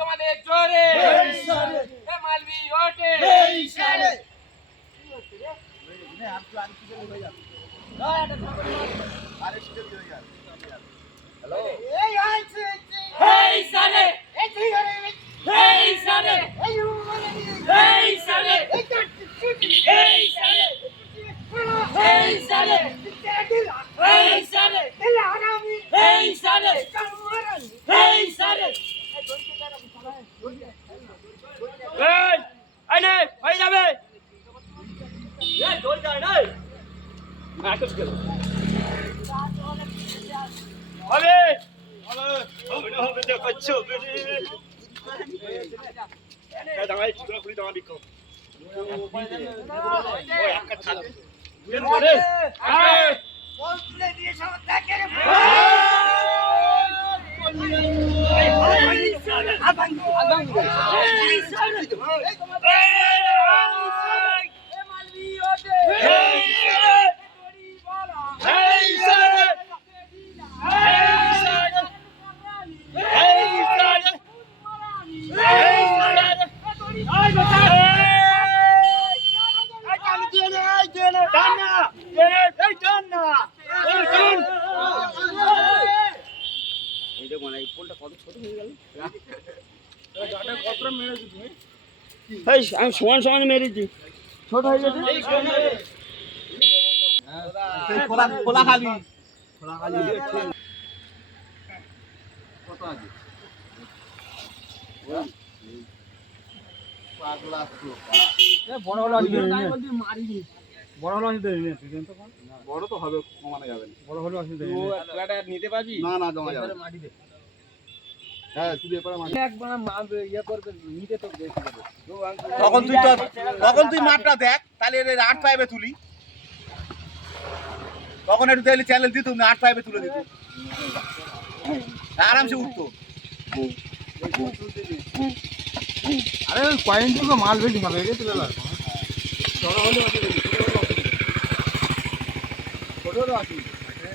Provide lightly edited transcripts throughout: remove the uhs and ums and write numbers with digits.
তোমাদের জোরে মালবি ওঠে আমি সমান সমান মেরেছি ছোট হয়ে গেছে বড় তো হবে, কমানো যাবে না। বড় হলে অসুবিধা নিতে পারবি না না জমা যাবে মাটি দে। হ্যাঁ শুধু এপারে মাটি ইয়ে করবে নিতে তো তখন তুই মাঠটা দেখ, তাহলে 8-5 তুলি। তখন একটু তাহলে চ্যানেল দিত না, 8-5 তুলে দিত, আরামসে উঠতো। আরে পয়েন্ট তো মাল বেশি মাল হয়ে গেছে বেলা ছোট হলে ছোট হলে আসি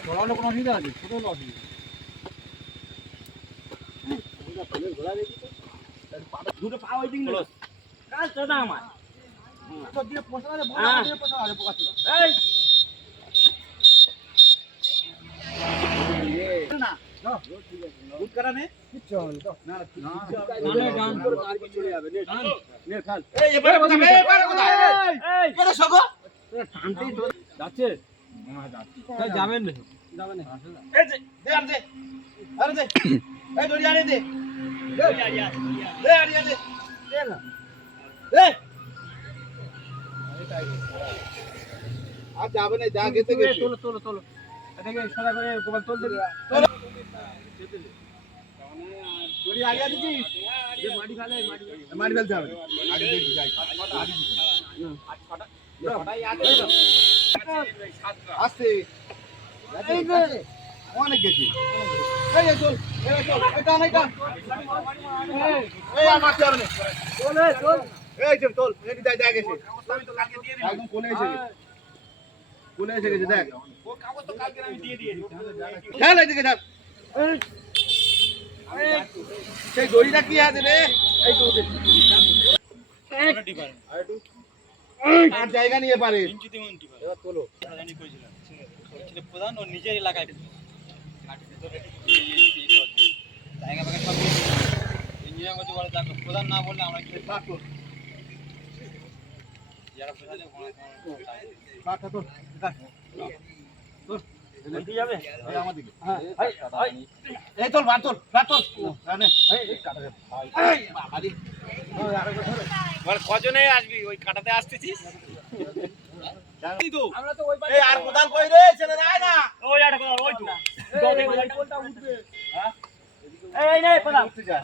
বড় হলে কোনো অসুবিধা আছে ছোট হলে অসুবিধা দুটো পা ওই দিন কাজ তো না আমার তো দিয়ে পোষা আছে বড় দিয়ে পোষা আছে পোকা ছিল এই না না ঠিক আছে দুধ কাটা নে কিচ্ছু হবে না না ডান করে মারকে চলে যাবে নে ডান নে খাল এই এবারে কোথায় এই কেন সগো তোরা টানতেই তো যাচ্ছে না যাচ্ছে তাই যাবেন না যাবেন না এই যে দে আর দে আরে দে এই দড়ি আনে দে দে আরিয়া দে আরিয়া দে দে না দে আর যাবে না যা গেতে গেছে তোলো তোলো তোলো এটাকে সোজা করে গোপাল তোল দে তোল দড়ি আগে দিছিস যে মাটি ফেলে মাটি ফেলতে হবে আগে দেখি যাই আগে দিছি না আট ছটা ছটাই আগে আস্তে এই যে অনেক গেছি এই চল এটা নাই কা এই আর মারতে হবে না চল চল এই চল চল এটি যাই যাই গেছে আমি তো লাগিয়ে দিয়ে দিই একদম কোণে এসে গেছে দেখ ও কাগজ তো কালকে আমি দিয়ে দিয়েছি খেল এদিকে যাক সেই দড়িটা কি আছে রে এই তো ওটা ডিপার আর জায়গা নিয়ে পারে ইঞ্চি দিমন ডিপার এবার তোলো জানি কইছিলাম ছেলে প্রধান ও নিজের এলাকায় কাটিতে তো জায়গা বাগা সব ইঞ্জিনিয়ার কাছে বলে দেখো প্রধান না বললে আমরা কি কাটো যারা প্রধানে কাটা তো তোর বলতে যাবে এই আমার দিকে হ্যাঁ এই চল বার চল জানে এই কাটা দে ভাই এই বাবালি ওই আরেকটা ধরে বল কজনে আসবি ওই কাটাতে আসতেছিস আমরা তো ওই পাশে এই আর কোদাল কই রে ছেলে যায় না ওই আটা কোদাল ওই তো কোলটা উঠবে হ্যাঁ এই নে কোদাল উঠতে যা